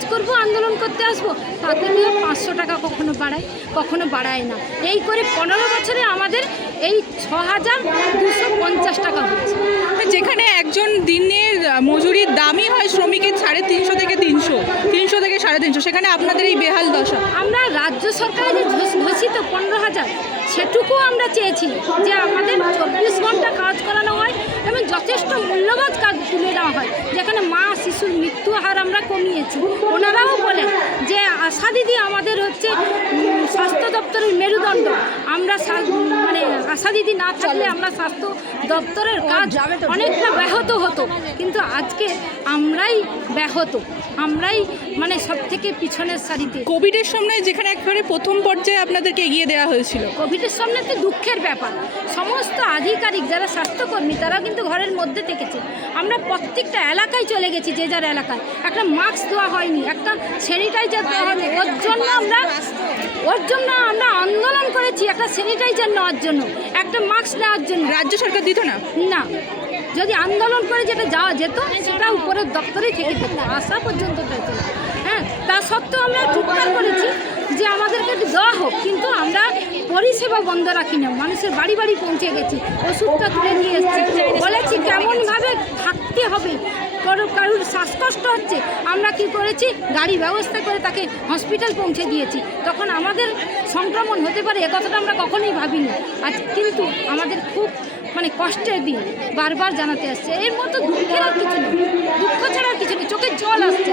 কাজ করব, আন্দোলন করতে আসবো, তাতে 500 টাকা কখনো বাড়ায় না। এই করে 15 বছরে আমাদের এই 6250 টাকা হয়েছে। যেখানে একজন দিনের মজুরির দামই হয় শ্রমিকের 350 থেকে 300, 300 থেকে 350, সেখানে আপনাদের এই বেহাল দশা। আমরা রাজ্য সরকারের যে ঘোষিত 15,000 সেটুকু আমরা চেয়েছি যে আমাদের 24 ঘন্টা কাজ করানো হয় এবং যথেষ্ট মূল্যবান কাজ তুলে নেওয়া হয়, যেখানে মা শিশুর মৃত্যু হার আমরা কমিয়েছি। ওনারাও বলেন যে আশা দিদি আমাদের হচ্ছে স্বাস্থ্য দপ্তরের মেরুদণ্ড, আমরা মানে আশা দিদি না থাকলে আমরা স্বাস্থ্য দপ্তরের কাজ অনেকটা ব্যাহত হতো, কিন্তু আজকে আমরাই মানে সব থেকে পিছনের সারিতে। কোভিডের সময় যেখানে একেবারে প্রথম পর্যায়ে আপনাদেরকে এগিয়ে দেওয়া হয়েছিল, কোভিডের সামনে তো দুঃখের ব্যাপার, সমস্ত আধিকারিক যারা স্বাস্থ্যকর্মী তারা কিন্তু ঘরের মধ্যে থেকেছে। আমরা প্রত্যেকটা এলাকায় চলে গেছি, যে যার এলাকায় একটা মাস্ক দেওয়া হয়নি, একটা স্যানিটাইজার দেওয়া হয়নি। ওর জন্য আমরা আন্দোলন করেছি, একটা স্যানিটাইজার নেওয়ার জন্য, একটা মাস্ক নেওয়ার জন্য। রাজ্য সরকার দিত না। যদি আন্দোলন করে যেটা যাওয়া যেত সেটা উপরের দপ্তরেই থেকে যেত, আসা পর্যন্ত যেত না। হ্যাঁ, তা সত্ত্বেও আমরা চিৎকার করেছি যে আমাদেরকে দেওয়া হোক, কিন্তু আমরা পরিষেবা বন্ধ রাখি না, মানুষের বাড়ি বাড়ি পৌঁছে গেছি, ওষুধটা তুলে নিয়ে এসেছি, বলেছি কেমনভাবে থাকতে হবে। কারুর শ্বাসকষ্ট হচ্ছে, আমরা কি করেছি, গাড়ি ব্যবস্থা করে তাকে হসপিটাল পৌঁছে দিয়েছি। তখন আমাদের সংক্রমণ হতে পারে এ কথাটা আমরা কখনোই ভাবিনি। আজ কিন্তু আমাদের খুব মানে কষ্টের দিন বারবার জানাতে আসছে। এর মতো দুঃখের আর কিছু নেই, দুঃখ ছাড়া আর কিছু নেই, চোখে জল আসছে।